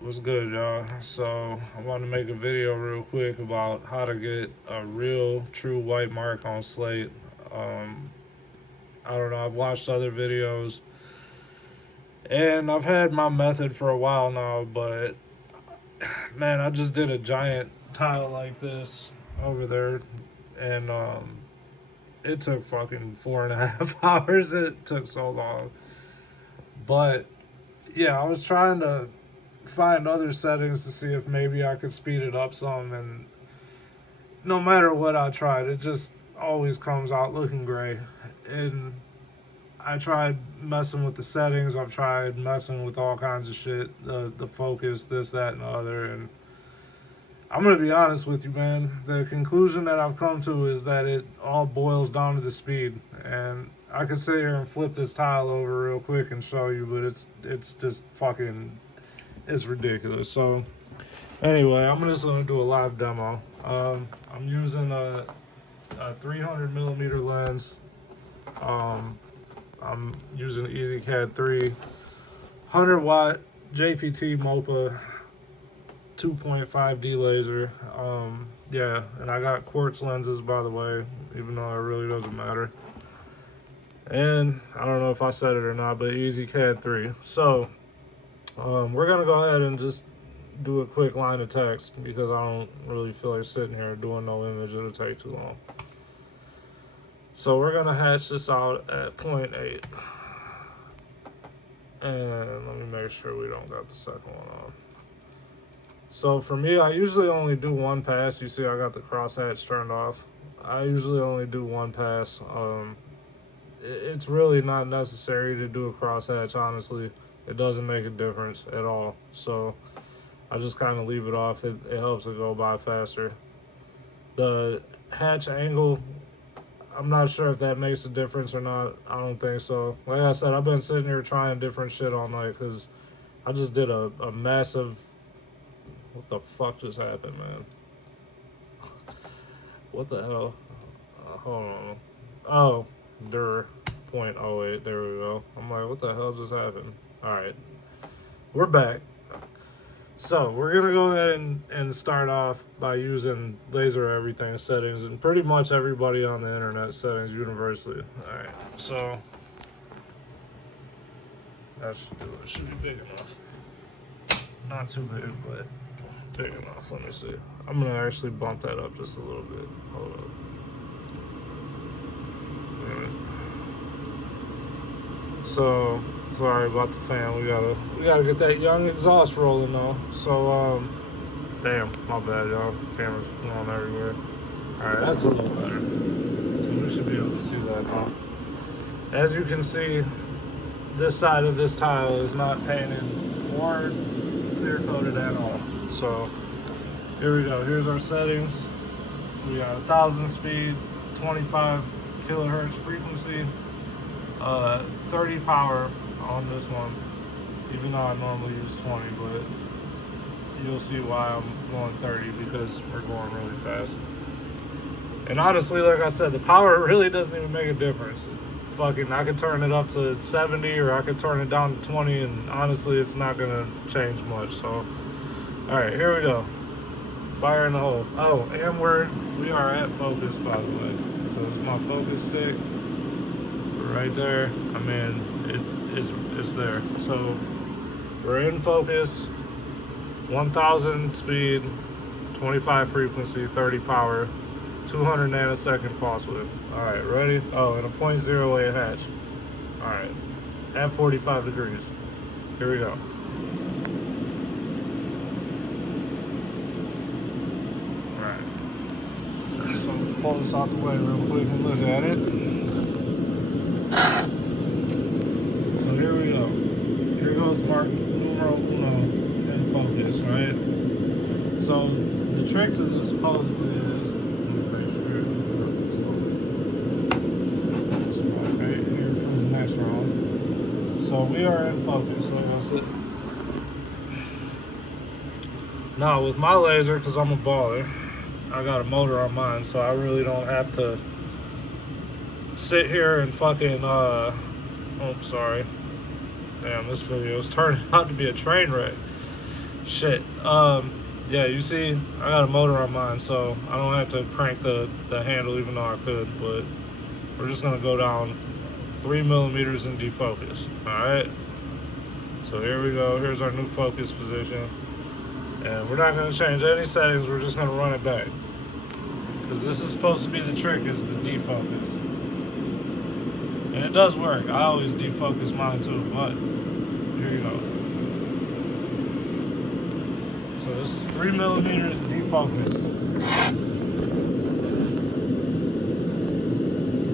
What's good, y'all? So I want to make a video real quick about how to get a real, true white mark on Slate. Um, I don't know. I've watched other videos, and I've had my method for a while now. But man, I just did a giant tile like this over there, and it took fucking 4.5 hours. It took so long, but yeah, I was trying to find other settings to see if maybe I could speed it up some, and no matter what I tried, it just always comes out looking gray. And I tried messing with the settings, I've tried messing with all kinds of shit, the focus, this, that, and the other, and I'm gonna be honest with you, man. The conclusion that I've come to is that it all boils down to the speed. And I could sit here and flip this tile over real quick and show you, but it's just fucking, it's ridiculous. So anyway, I'm just gonna do a live demo. I'm using a 300 millimeter lens. I'm using EasyCAD 3, 100-watt JPT MOPA 2.5D laser. Yeah, and I got quartz lenses, by the way, even though it really doesn't matter. And I don't know if I said it or not, but EasyCAD 3. So we're gonna go ahead and just do a quick line of text because I don't really feel like sitting here doing no image. It'll take too long. So we're gonna hatch this out at 0.8. And let me make sure we don't got the second one on. So for me, I usually only do one pass. You see I got the crosshatch turned off. I usually only do one pass. It's really not necessary to do a crosshatch, honestly. It doesn't make a difference at all. So I just kind of leave it off. It helps it go by faster. The hatch angle, I'm not sure if that makes a difference or not. I don't think so. Like I said, I've been sitting here trying different shit all night because I just did a massive... What the fuck just happened, man? What the hell? Hold on. Oh, 0.08. There we go. I'm like, what the hell just happened? Alright. We're back. So, we're going to go ahead and start off by using laser everything settings, and pretty much everybody on the internet settings universally. Alright, so that should do it. Should be big enough. Not too big, but big enough. Let me see. I'm going to actually bump that up just a little bit. Hold up. So sorry about the fan. We gotta get that young exhaust rolling though. So damn, my bad, y'all. Camera's going everywhere. All right, that's a little better. So we should be able to see that now. As you can see, this side of this tile is not painted or clear coated at all. So here we go. Here's our settings. We got 1,000 speed, 25 kilohertz frequency. 30 power on this one, even though I normally use 20, but you'll see why I'm going 30 because we're going really fast. And honestly, like I said, the power really doesn't even make a difference. Fucking, I could turn it up to 70 or I could turn it down to 20, and honestly, it's not gonna change much. So, all right, here we go. Fire in the hole. Oh, and we are at focus, by the way. So it's my focus stick. Right there. I mean, it's there. So we're in focus, 1,000 speed, 25 frequency, 30 power, 200 nanosecond pulse width. All right, ready? Oh, and a 0.08 hatch. All right, at 45 degrees. Here we go. All right. So let's pull this out the way real quick and look at it. So here we go. Here goes mark numero uno in focus, right? So the trick to this supposedly is, make sure okay, here for the next round. So we are in focus, like I said. Now with my laser, because I'm a baller, I got a motor on mine, so I really don't have to sit here and fucking oh, sorry. Damn, this video is turning out to be a train wreck. Shit. Yeah, you see, I got a motor on mine, so I don't have to crank the handle, even though I could. But we're just gonna go down 3 millimeters in defocus. All right. So here we go. Here's our new focus position, and we're not gonna change any settings. We're just gonna run it back because this is supposed to be the trick, is the defocus, and it does work. I always defocus mine too, but here you go. So this is 3 millimeters defocused.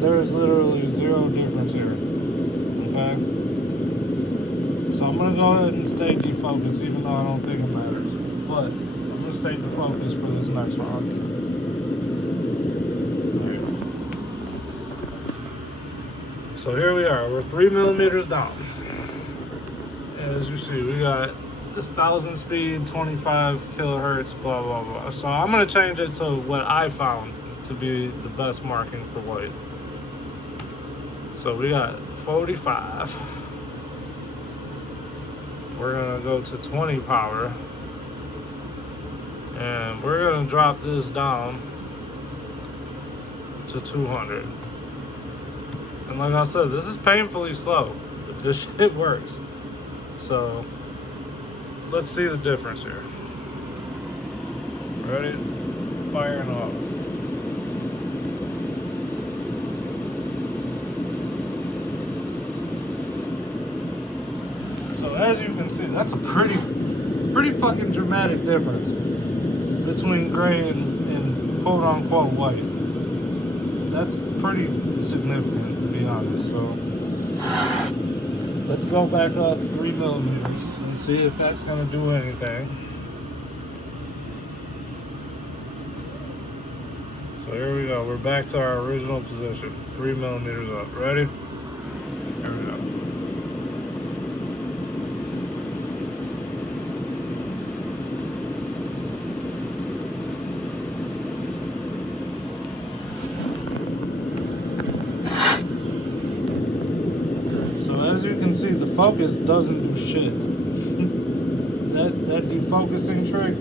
There's literally zero difference here. Okay? So I'm gonna go ahead and stay defocused, even though I don't think it matters. But I'm gonna stay defocused for this next round. There you go. So here we are. We're 3 millimeters down. And as you see, we got this 1,000 speed, 25 kilohertz, blah, blah, blah. So I'm going to change it to what I found to be the best marking for white. So we got 45. We're going to go to 20 power. And we're going to drop this down to 200. And like I said, this is painfully slow, but this shit works. So let's see the difference here. Ready? Firing off. So as you can see, that's a pretty fucking dramatic difference between gray and quote unquote white. That's pretty significant, to be honest. So let's go back up 3 millimeters and see if that's gonna do anything. So here we go. We're back to our original position. 3 millimeters up. Ready? Here we go. So as you can see, the focus doesn't do shit. that defocusing trick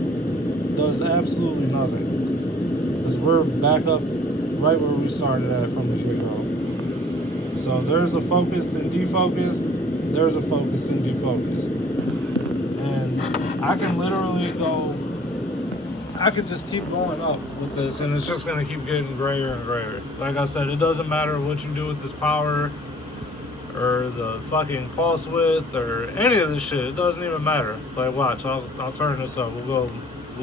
does absolutely nothing. Because we're back up right where we started at from the get-go. So there's a focused and defocused, there's a focused and defocused. And I can literally I could just keep going up with this, and it's just gonna keep getting grayer and grayer. Like I said, it doesn't matter what you do with this power, or the fucking pulse width, or any of this shit. It doesn't even matter. Like, watch, I'll turn this up. We'll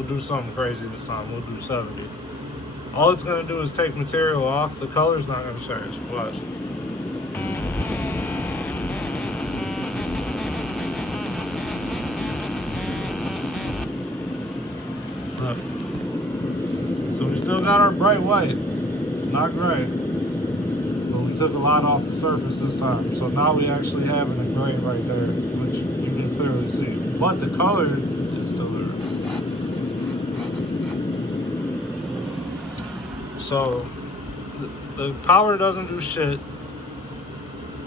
do something crazy this time. We'll do 70. All it's gonna do is take material off. The color's not gonna change. Watch. Look. So we still got our bright white. It's not gray. But we took a lot off the surface this time. So now we actually have a gray right there, which you can clearly see. But the color is still there. So the power doesn't do shit.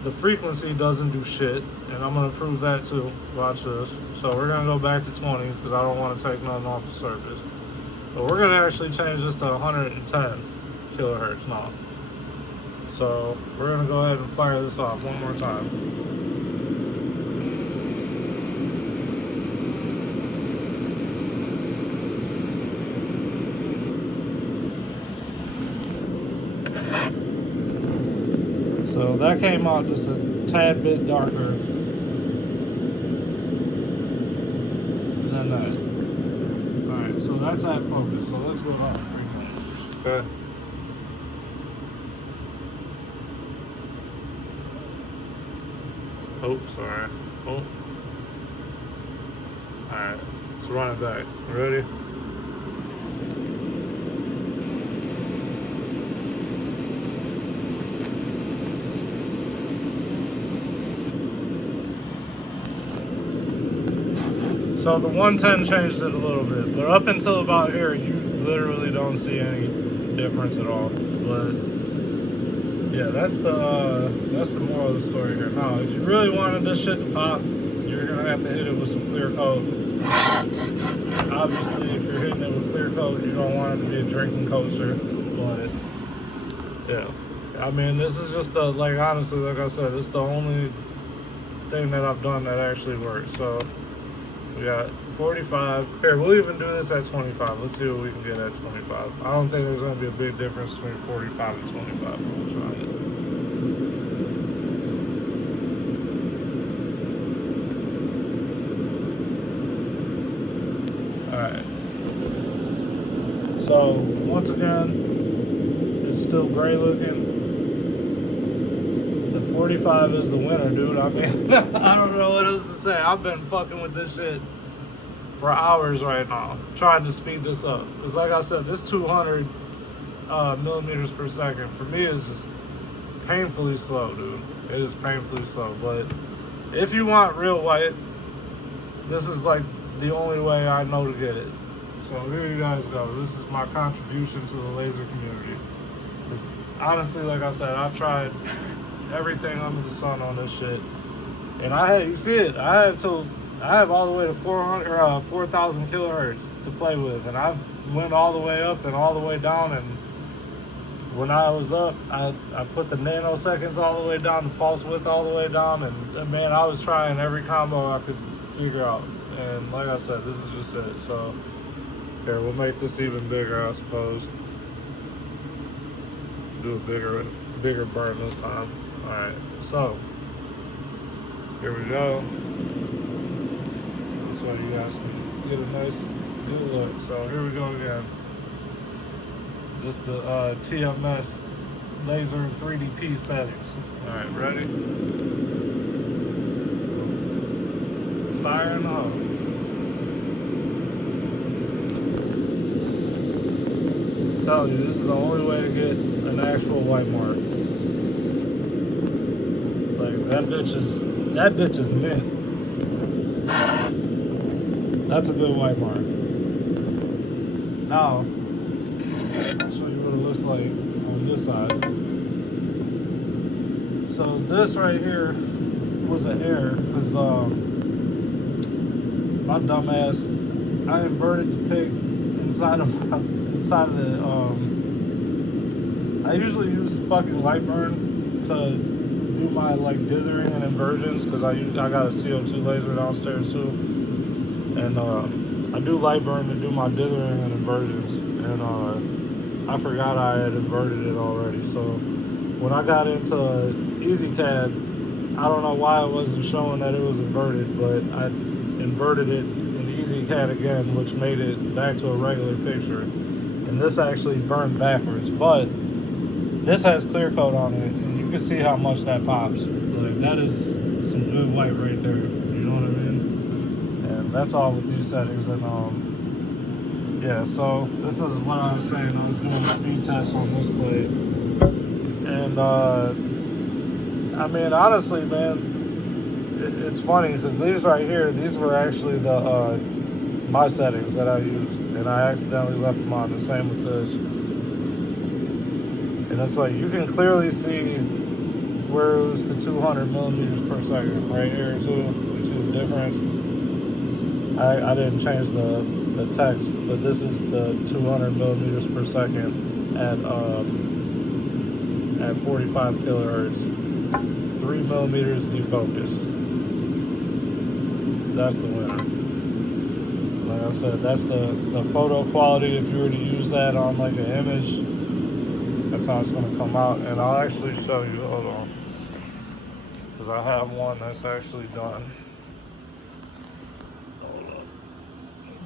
The frequency doesn't do shit. And I'm going to prove that too. Watch this. So we're going to go back to 20 because I don't want to take nothing off the surface. But we're going to actually change this to 110 kilohertz now. So we're going to go ahead and fire this off one more time. So that came out just a tad bit darker than that. Alright, so that's at focus. So let's go down 3 millimeters. Okay. Oh, sorry. Oh. Alright, let's run it back. Ready? So the 110 changed it a little bit, but up until about here, you literally don't see any difference at all. But yeah, that's the moral of the story here. Now, if you really wanted this shit to pop, you're gonna have to hit it with some clear coat Obviously, if you're hitting it with clear coat, you don't want it to be a drinking coaster. But yeah, I mean, this is just honestly, like I said, this is the only thing that I've done that actually works. So we got 45. Here, we'll even do this at 25. Let's see what we can get at 25. I don't think there's going to be a big difference between 45 and 25. We'll try it. Alright. So, once again, it's still gray looking. The 45 is the winner, dude. I mean, I don't know what else to say. I've been fucking with this shit for hours right now, trying to speed this up. Because like I said, this 200 millimeters per second, for me, is just painfully slow, dude. It is painfully slow. But if you want real white, this is like the only way I know to get it. So here you guys go. This is my contribution to the laser community. Honestly, like I said, I've tried everything under the sun on this shit. And you see it, I have all the way to 4,000 kilohertz to play with, and I went all the way up and all the way down. And when I was up, I put the nanoseconds all the way down, the pulse width all the way down, and man, I was trying every combo I could figure out. And like I said, this is just it. So here, we'll make this even bigger, I suppose. Do a bigger burn this time. All right, so here we go. So you guys can get a nice good look. So here we go again. Just the TMS laser 3DP settings. All right, ready? Firing off. I'm telling you, this is the only way to get an actual white mark. Like that bitch is mint. That's a good white mark. Now, I'll show you what it looks like on this side. So this right here was an error because my dumb ass, I inverted the pig inside of the I usually use fucking Lightburn to do my like dithering and inversions because I got a CO2 laser downstairs too, and I do Lightburn to do my dithering and inversions, and I forgot I had inverted it already. So when I got into EasyCAD, I don't know why it wasn't showing that it was inverted, but I inverted it in EasyCAD again, which made it back to a regular picture. And this actually burned backwards, but this has clear coat on it, and you can see how much that pops. Like that is some good white right there. You know what I mean? And that's all with these settings. And yeah. So this is what I was saying. I was doing a speed test on this blade, and I mean, honestly, man, it's funny because these right here, these were actually the my settings that I used, and I accidentally left them on. The same with this. And it's like, you can clearly see where it was the 200 millimeters per second right here too. You see the difference? I didn't change the text, but this is the 200 millimeters per second at 45 kilohertz. 3 millimeters defocused. That's the winner. Like I said, that's the photo quality. If you were to use that on like an image, that's how it's going to come out. And I'll actually show you, hold on, because I have one that's actually done. Hold on.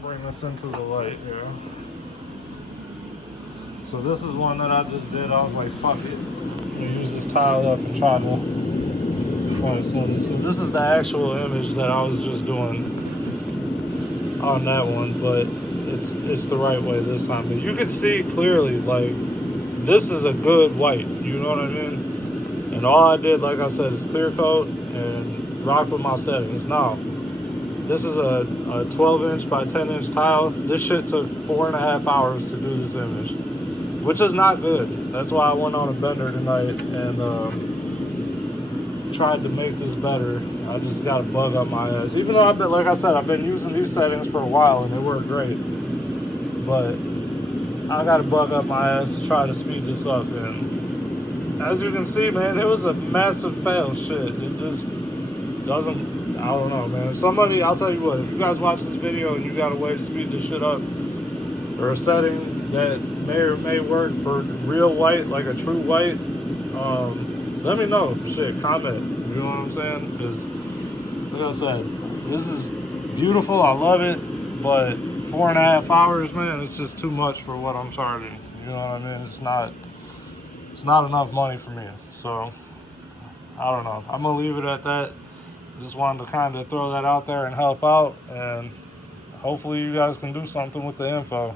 Bring this into the light here. So this is one that I just did. I was like, fuck it. I'm gonna use this tile up and try to send it. So this is the actual image that I was just doing on that one, but it's the right way this time. But you can see clearly, like, this is a good white, you know what I mean? And all I did, like I said, is clear coat and rock with my settings. Now, this is a 12-inch by 10-inch tile. This shit took 4.5 hours to do this image, which is not good. That's why I went on a bender tonight and tried to make this better. I just got a bug up my ass. Even though like I said, I've been using these settings for a while and they work great. But I got a bug up my ass to try to speed this up. And as you can see, man, it was a massive fail. Shit, it just doesn't. I don't know, man. Somebody, I'll tell you what. If you guys watch this video and you got a way to speed this shit up, or a setting that may or may work for real white, like a true white, let me know. Shit, comment. You know what I'm saying? Because, like I said, this is beautiful. I love it. But 4.5 hours, man, it's just too much for what I'm charging. You know what I mean? It's not enough money for me. So, I don't know. I'm going to leave it at that. Just wanted to kind of throw that out there and help out. And hopefully you guys can do something with the info.